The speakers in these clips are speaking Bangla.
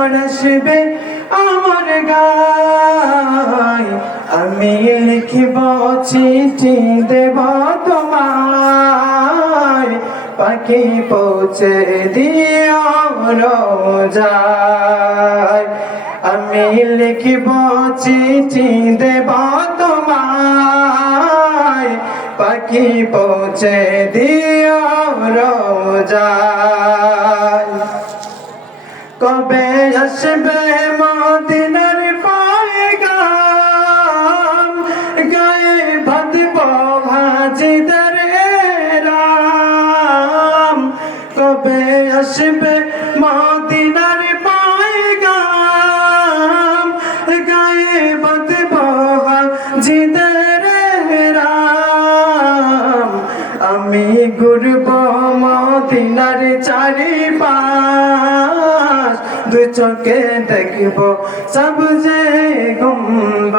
উত্তর আসবে, আমার গায়। আমি লিখিব চিঠি দেব তোমায়। পাখি পৌঁছে দিও রোজায়। আমি লিখিব চিঠি দেব তোমায়। পাখি পৌঁছে দিও রোজায়। কবে আসবে মদিনার পায়গাম। গায়ে ভাতব ভাজিদার রাম কবে আসবে মদিনার পায়গাম? গায়ে ভাতব ভাজিদার রাম আমি ঘুরব মদিনার চারি পাশ দু চোখে দেখব সব যে গুম্বাদ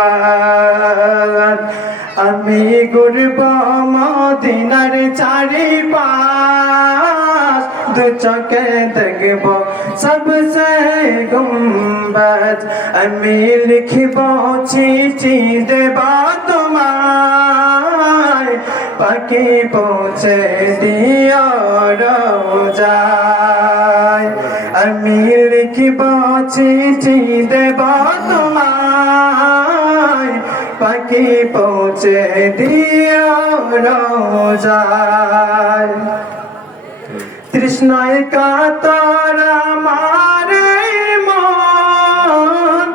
আমি ঘুরব মদিনার চারি পাশ দু চোখে দেখব সব সে গুম্বাদ আমি লিখিব চিঠি দেব তোমায়। পাখি পৌঁছে দিও রোজায়। আমি লিখিব চিঠি দেব তোমায়। পাখি পৌঁছে দিও রোজায়। তৃষ্ণায় কাতর আমার মন।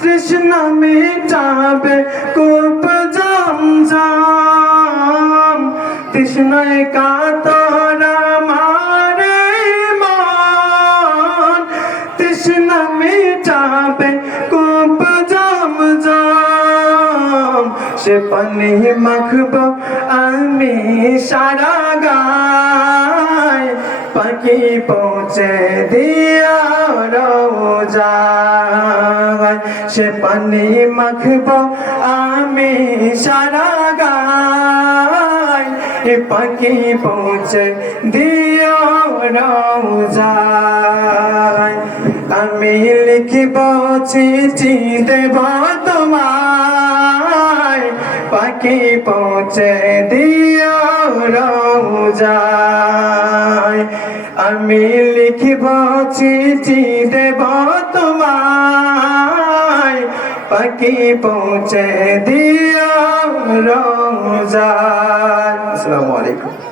তৃষ্ণ মিটাবে কূপ জমজম। তৃষ্ণায় কাতর সে পানি মাখব আমি সারা গায় পাখি পৌঁছে দিয়া রোজায় সে পানি মাখব আমি সারা গায় পাখি পৌঁছে দিও রোজায় আমি লিখিব চিঠি দেব তোমায় পাখি পৌঁছে দিও রোজায় আমি লিখিব চিঠি দেব তোমায়। পাখি পৌঁছে দিও রোজায় আসসালামু আলাইকুম।